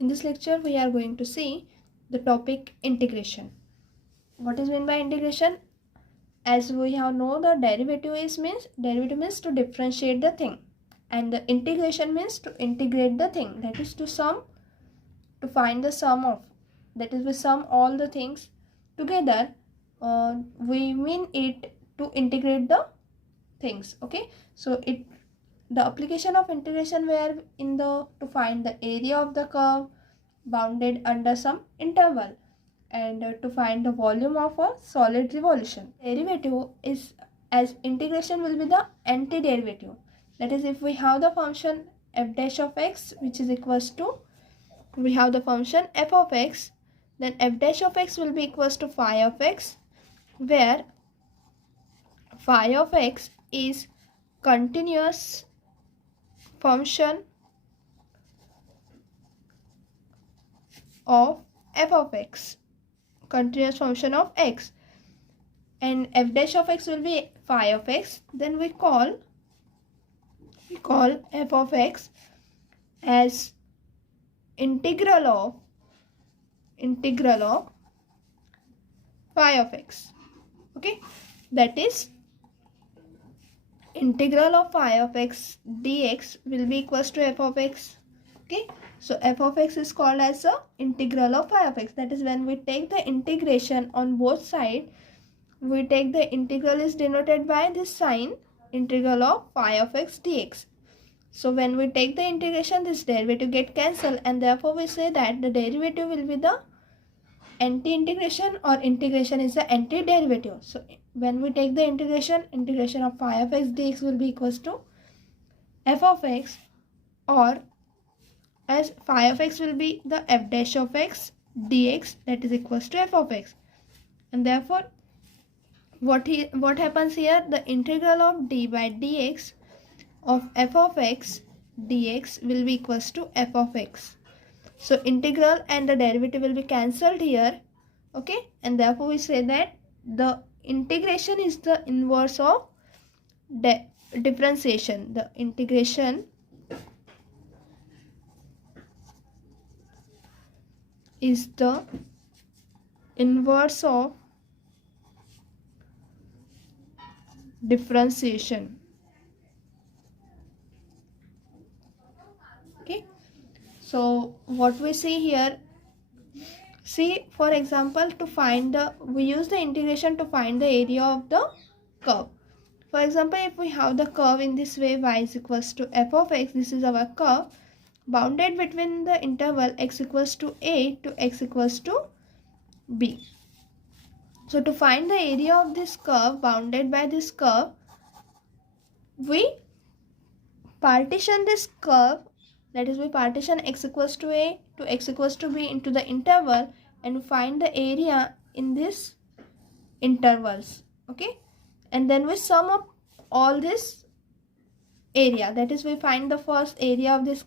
In this lecture, we are going to see the topic integration. What is meant by integration? As we have known, the derivative means to differentiate the thing, and the integration means to integrate the thing. That is to sum, to find the sum of. That is, we sum all the things together. We mean it to integrate the things. Okay, so the application of integration where to find the area of the curve bounded under some interval, and to find the volume of a solid revolution. Derivative is, as integration will be the antiderivative. That is, if we have the function f dash of x, which is equals to, we have the function f of x, then f dash of x will be equals to phi of x, where phi of x is continuous function of f of x, continuous function of x, and f dash of x will be phi of x. Then we call f of x as integral of phi of x. Okay, that is, integral of phi of x dx will be equals to f of x. Okay, so f of x is called as the integral of phi of x. That is, when we take the integration on both sides, we take the integral is denoted by this sign, integral of phi of x dx. So when we take the integration, this derivative get cancelled, and therefore we say that the derivative will be the anti-integration, or integration is the antiderivative. So when we take the integration of phi of x dx will be equals to f of x, or as phi of x will be the f dash of x dx, that is equals to f of x. And therefore what happens here, the integral of d by dx of f of x dx will be equals to f of x. So integral and the derivative will be cancelled here. Okay, and therefore we say that the integration is the inverse of differentiation. The integration is the inverse of differentiation. Okay, so what we see here, see, for example, to find we use the integration to find the area of the curve. For example, if we have the curve in this way, y is equals to f of x, this is our curve bounded between the interval x equals to a to x equals to b. So to find the area of this curve bounded by this curve, we partition this curve, that is, we partition x equals to a to x equals to b into the interval, and find the area in these intervals. Okay, and then we sum up all this area. That is, we find the first area of this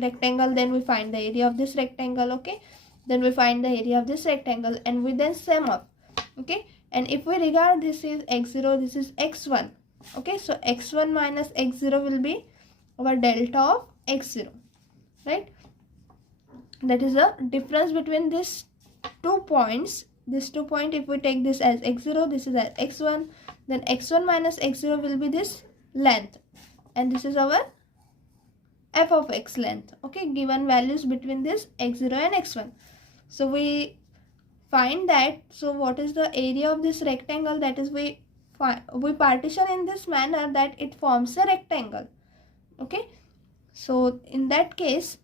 rectangle, then we find the area of this rectangle. Okay, then we find the area of this rectangle, and we then sum up. Okay, and if we regard this is x0, this is x1. Okay, so x1 minus x0 will be our delta of x0, right? That is the difference between these 2 points. This 2 point, if we take this as x0, this is as x1, then x1 minus x0 will be this length, and this is our f of x length. Okay, given values between this x0 and x1. So we find that, so what is the area of this rectangle? That is, we partition in this manner that it forms a rectangle. Okay, so in that case,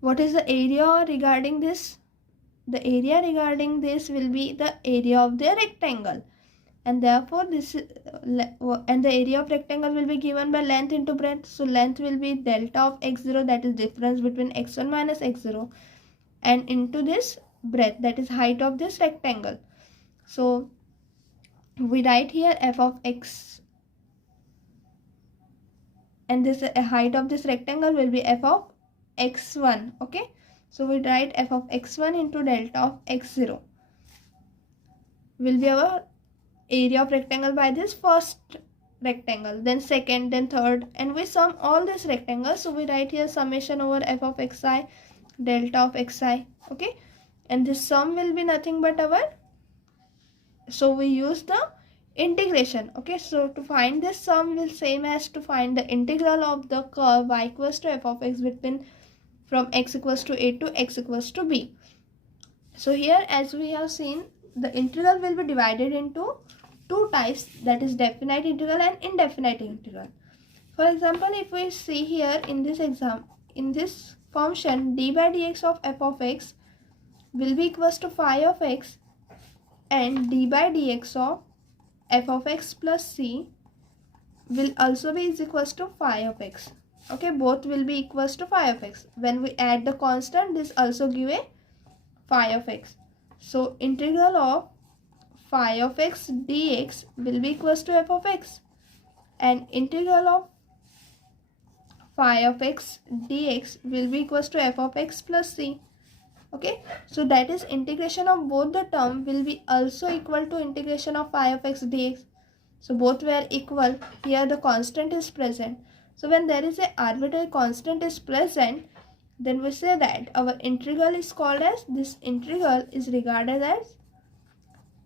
what is the area regarding this? The area regarding this will be the area of the rectangle, and therefore this and the area of rectangle will be given by length into breadth. So length will be delta of x0, that is difference between x1 minus x0, and into this breadth, that is height of this rectangle. So we write here f of x, and this height of this rectangle will be f of x1. Okay, so we write f of x1 into delta of x0 will be our area of rectangle by this first rectangle, then second, then third, and we sum all these rectangles. So we write here summation over f of xi delta of xi. Okay, and this sum will be nothing but our, so we use the integration. Okay, so to find this sum will same as to find the integral of the curve y equals to f of x between from x equals to a to x equals to b. So here, as we have seen, the integral will be divided into two types, that is definite integral and indefinite integral. For example, if we see here in this in this function, d by dx of f of x will be equals to phi of x, and d by dx of f of x plus c will also be is equals to phi of x. Okay, both will be equals to phi of x. When we add the constant, this also give a phi of x. So integral of phi of x dx will be equals to f of x, and integral of phi of x dx will be equals to f of x plus c. Okay, so that is integration of both the term will be also equal to integration of phi of x dx. So both were equal. Here the constant is present. So when there is a arbitrary constant is present, then we say that our integral is called as, this integral is regarded as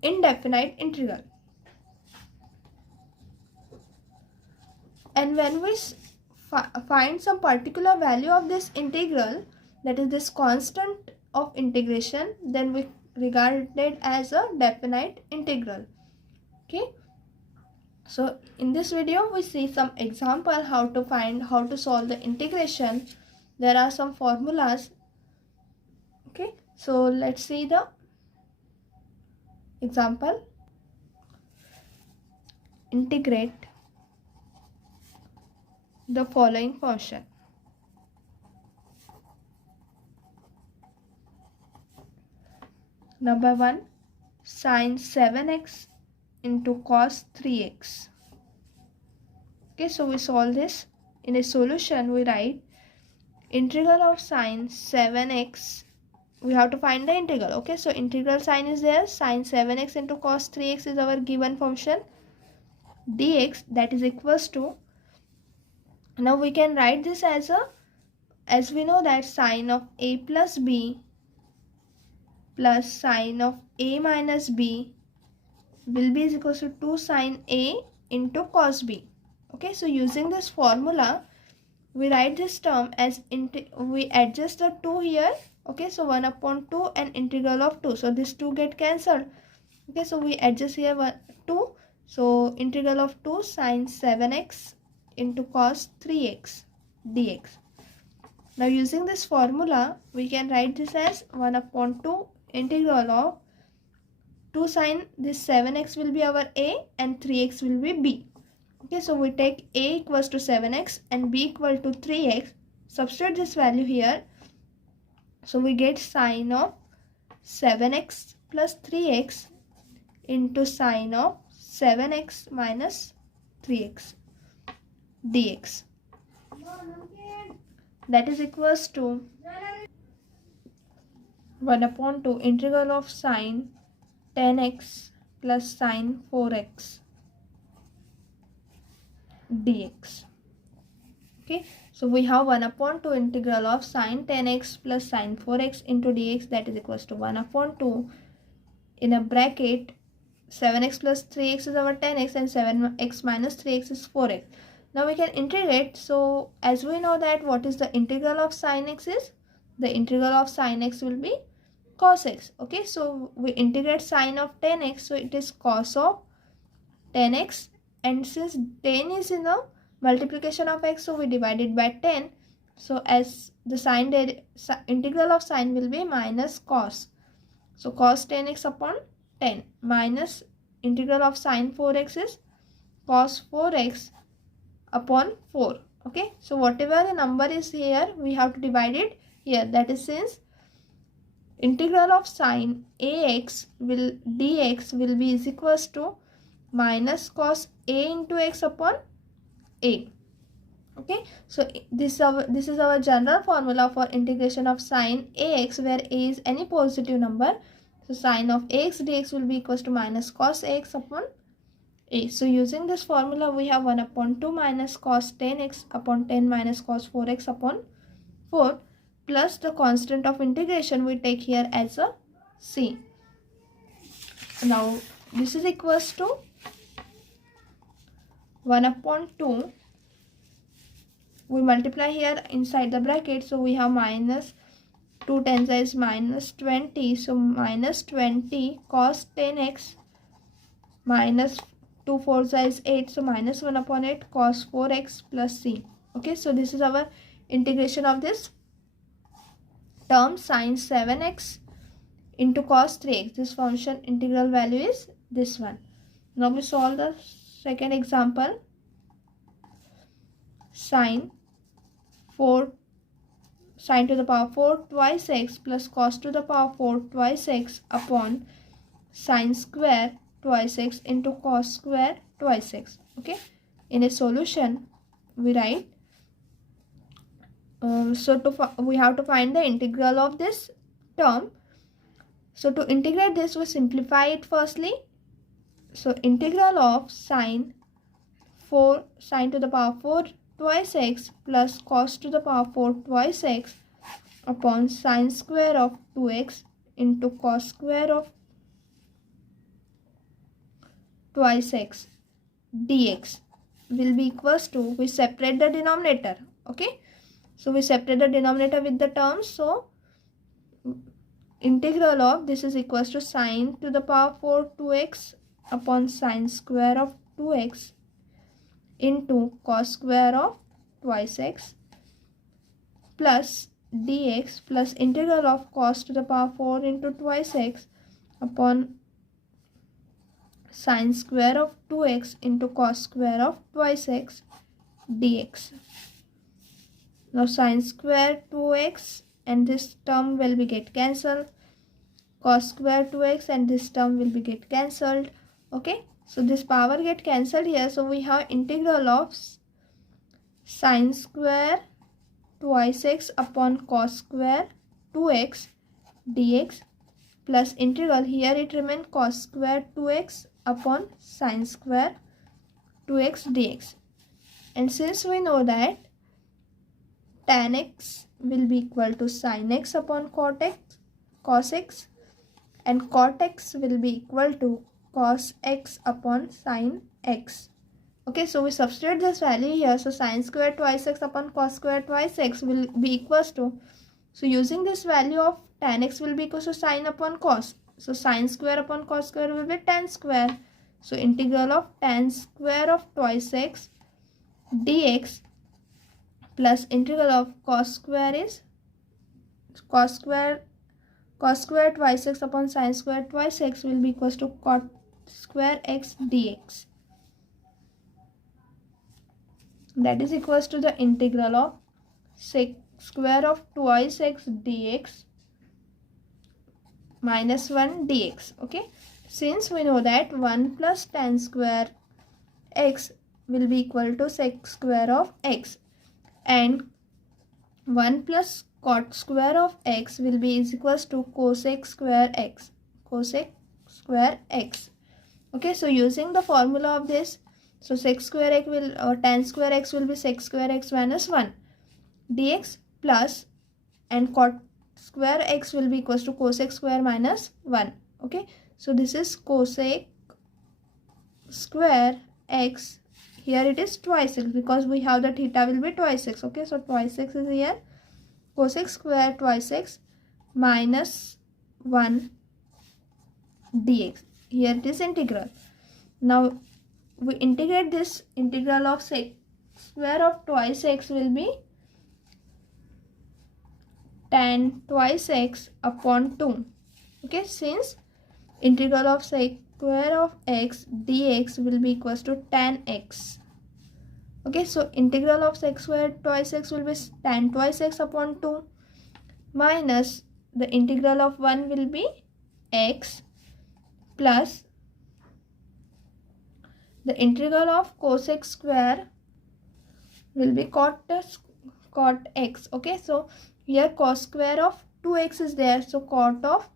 indefinite integral. And when we find some particular value of this integral, that is this constant of integration, then we regard it as a definite integral. Okay, so in this video we see some example how to solve the integration. There are some formulas. Okay, so let's see the example. Integrate the following function. Number 1, sine 7x into cos 3x. Okay, so we solve this. In a solution, we write integral of sine 7x. We have to find the integral. Okay, so integral sign is there. Sine 7x into cos 3x is our given function. Dx, that is equals to, now we can write this as a, as we know that sine of a plus b plus sine of a minus b will be equals to 2 sine a into cos b. Okay, so using this formula, we write this term as, we adjust the 2 here. Okay, so 1 upon 2 and integral of 2. So this 2 get cancelled. Okay, so we adjust here 2. So integral of 2 sine 7x into cos 3x dx. Now using this formula, we can write this as 1 upon 2 integral of 2 sine, this 7x will be our a and 3x will be b. Okay, so we take a equals to 7x and b equal to 3x. Substitute this value here. So we get sine of 7x plus 3x into sine of 7x minus 3x dx. That is equals to 1 upon 2 integral of sine 10x plus sine 4x dx. Okay, so we have 1 upon 2 integral of sine 10x plus sine 4x into dx, that is equals to 1 upon 2 in a bracket 7x plus 3x is our 10x and 7x minus 3x is 4x. Now we can integrate. So as we know that what is the integral of sine x is, the integral of sine x will be cos x. Okay, so we integrate sine of 10x, so it is cos of 10x, and since 10 is in the multiplication of x, so we divide it by 10. So as the integral of sine will be minus cos, so cos 10x upon 10 minus integral of sine 4x is cos 4x upon 4. Okay, so whatever the number is here, we have to divide it here. That is, since integral of sine ax will dx will be is equals to minus cos a into x upon a. Okay, so this is our general formula for integration of sine ax, where a is any positive number. So sine of ax dx will be equals to minus cos ax upon a. So using this formula, we have 1 upon 2 minus cos 10x upon 10 minus cos 4x upon 4 plus the constant of integration we take here as a c. Now this is equals to 1 upon 2. We multiply here inside the bracket, so we have minus 2 times is minus 20. So minus 20 cos 10x minus 2 4 is 8. So minus 1 upon 8 cos 4x plus c. Okay, so this is our integration of this term sin 7x into cos 3x. This function integral value is this one. Now we solve the second example. Sin to the power 4 twice x plus cos to the power 4 twice x upon sin square twice x into cos square twice x. Okay, in a solution we write we have to find the integral of this term. So to integrate this, we simplify it firstly. So integral of sin to the power 4 twice x plus cos to the power 4 twice x upon sin square of 2x into cos square of twice x dx will be equals to, we separate the denominator. Okay, so we separate the denominator with the terms. So integral of this is equals to sin to the power 4 2x upon sin square of 2x into cos square of twice x plus dx plus integral of cos to the power 4 into twice x upon sin square of 2x into cos square of twice x dx. Now sin square 2x and this term will be get cancelled. Cos square 2x and this term will be get cancelled. Okay, so this power get cancelled here. So we have integral of sin square twice x upon cos square 2x dx plus integral, here it remains cos square 2x upon sin square 2x dx. And since we know that tan x will be equal to sin x upon cos x and cot x will be equal to cos x upon sin x. Okay, so we substitute this value here. So sin square twice x upon cos square twice x will be equals to, so using this value of tan x will be equals to sin upon cos. So sin square upon cos square will be tan square. So integral of tan square of twice x dx plus integral of cos square is cos square twice x upon sin square twice x will be equals to cot square x dx. That is equals to the integral of sec square of twice x dx minus 1 dx. Okay, since we know that 1 plus tan square x will be equal to sec square of x and 1 plus cot square of x will be is equals to cosec square x. Okay, so using the formula of this, so sec square x will tan square x will be sec square x minus 1 dx plus and cot square x will be equals to cosec square minus 1. Okay, so this is cosec square x. Here it is twice x because we have the theta will be twice x. Okay, so twice x is here. Cosec square twice x minus 1 dx. Here it is integral. Now we integrate this, integral of sec square of twice x will be tan twice x upon 2. Okay, since integral of sec square of x dx will be equals to tan x. Okay, so integral of sec square twice x will be tan twice x upon 2 minus the integral of 1 will be x plus the integral of cosec square will be cot x. Okay, so here cos square of 2x is there, so cot of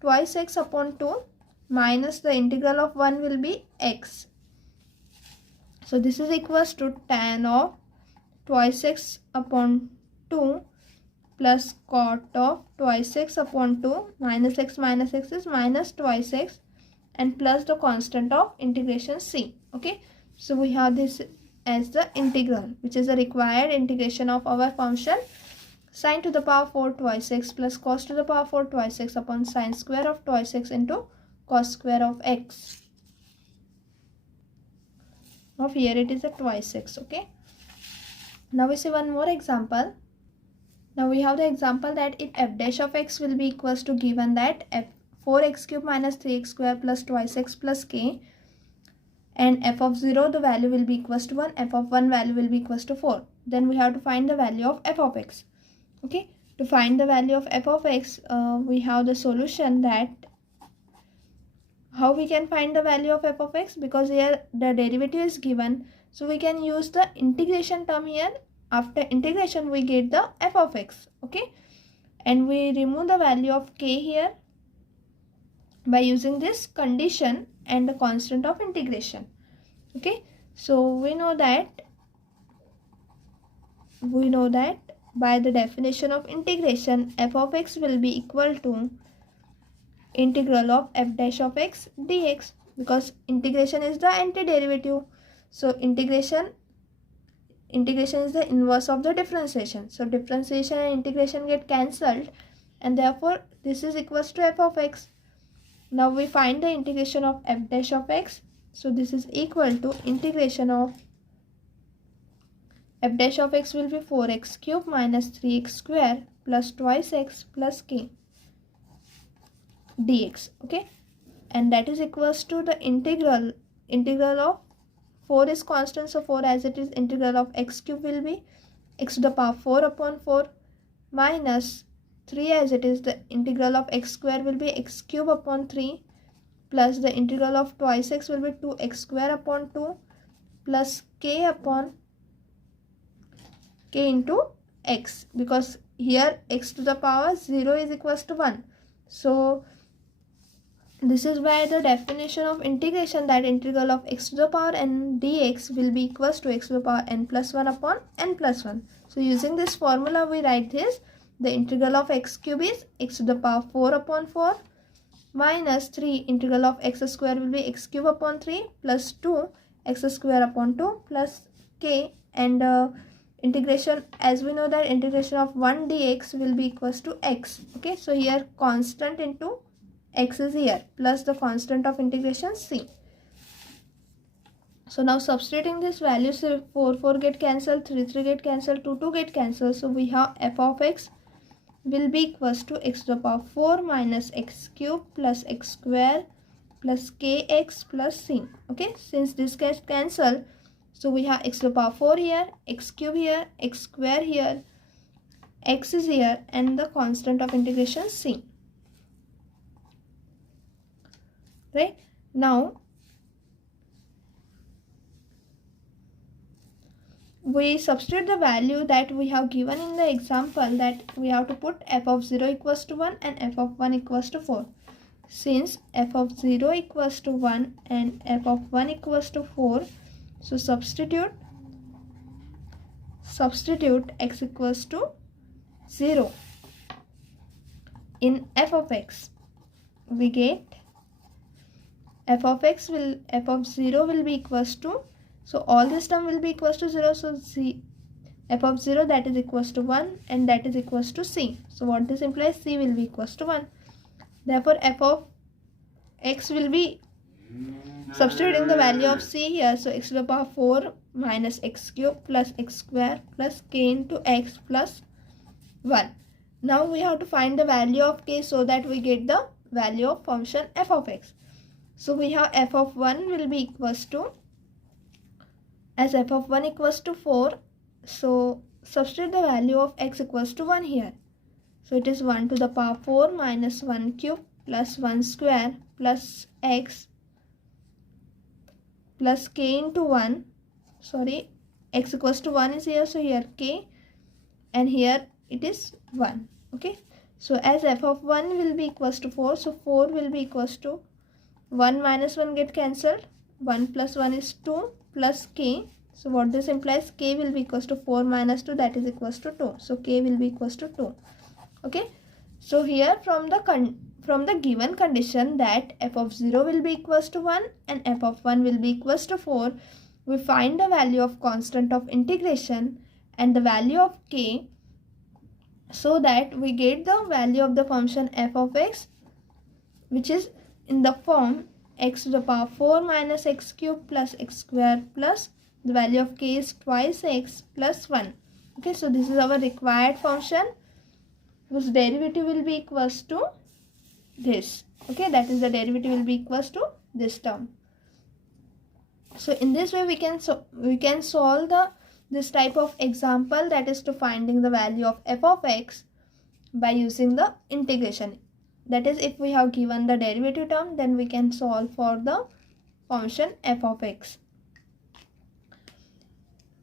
twice x upon 2 minus the integral of 1 will be x So this is equals to tan of twice x upon 2 plus cot of twice x upon 2 minus x is minus twice x and plus the constant of integration c. Okay, so we have this as the integral, which is the required integration of our function sin to the power 4 twice x plus cos to the power 4 twice x upon sin square of twice x into cos square of x. Now here it is a twice x. Okay, now we see one more example. Now we have the example that if f dash of x will be equals to given that f 4x cube minus 3x square plus twice x plus k, and f of 0 the value will be equals to 1, f of 1 value will be equals to 4. Then we have to find the value of f of x. Okay, to find the value of f of x, we have the solution that how we can find the value of f of x, because here the derivative is given, so we can use the integration term here. After integration we get the f of x. Okay, and we remove the value of k here by using this condition and the constant of integration. Okay, so we know that by the definition of integration, f of x will be equal to integral of f dash of x dx, because integration is the antiderivative. So integration is the inverse of the differentiation. So differentiation and integration get cancelled, and therefore this is equals to f of x. Now we find the integration of f dash of x. So this is equal to integration of f dash of x will be 4x cube minus 3x square plus twice x plus k dx. Okay, and that is equals to the integral of 4 is constant, so 4 as it is, integral of x cube will be x to the power 4 upon 4 minus 3 as it is, the integral of x square will be x cube upon 3 plus the integral of twice x will be 2x square upon 2 plus k upon k into x, because here x to the power 0 is equals to 1. So this is why the definition of integration, that integral of x to the power n dx will be equals to x to the power n plus 1 upon n plus 1. So using this formula we write this, the integral of x cube is x to the power 4 upon 4 minus 3 integral of x square will be x cube upon 3 plus 2 x square upon 2 plus k, and integration, as we know that integration of 1 dx will be equals to x. Okay, so here constant into x is here plus the constant of integration c. So now substituting this value, so 4 get cancelled, 3 get cancelled, 2 get cancelled. So we have f of x will be equals to x to the power 4 minus x cube plus x square plus kx plus c. Okay, since this gets cancelled, so we have x to the power 4 here, x cube here, x square here, x is here, and the constant of integration c. Right, now we substitute the value that we have given in the example, that we have to put f of 0 equals to 1 and f of 1 equals to 4. Since f of 0 equals to 1 and f of 1 equals to 4, so substitute x equals to 0 in f of x. We get f of 0 will be equals to, so all this term will be equals to 0, so f of 0 that is equals to 1 and that is equals to c. So what this implies, c will be equals to 1. Therefore f of x will be, substituting the value of c here, so x to the power 4 minus x cube plus x square plus k into x plus 1. Now we have to find the value of k so that we get the value of function f of x. So we have f of 1 will be equals to, as f of 1 equals to 4, so substitute the value of x equals to 1 here. So it is 1 to the power 4 minus 1 cube plus 1 square plus x plus k into 1. Sorry, x equals to 1 is here, so here k, and here it is 1. Okay, so as f of 1 will be equals to 4, so 4 will be equals to 1 minus 1 get cancelled, 1 plus 1 is 2 plus k. So what this implies, k will be equals to 4 minus 2, that is equals to 2. So k will be equals to 2. Okay. So here from the given condition that f of 0 will be equals to 1 and f of 1 will be equals to 4, we find the value of constant of integration and the value of k, so that we get the value of the function f of x, which is in the form x to the power 4 minus x cube plus x square plus the value of k is twice x plus 1. Okay, so this is our required function whose derivative will be equals to this. Okay, that is the derivative will be equals to this term. So in this way we can solve this type of example, that is to finding the value of f of x by using the integration. That is, if we have given the derivative term, then we can solve for the function f of x.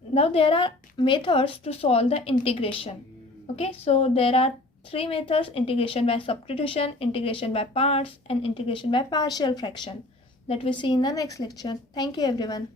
Now there are methods to solve the integration. Okay, so there are 3 methods: integration by substitution, integration by parts, and integration by partial fraction, that we see in the next lecture. Thank you everyone.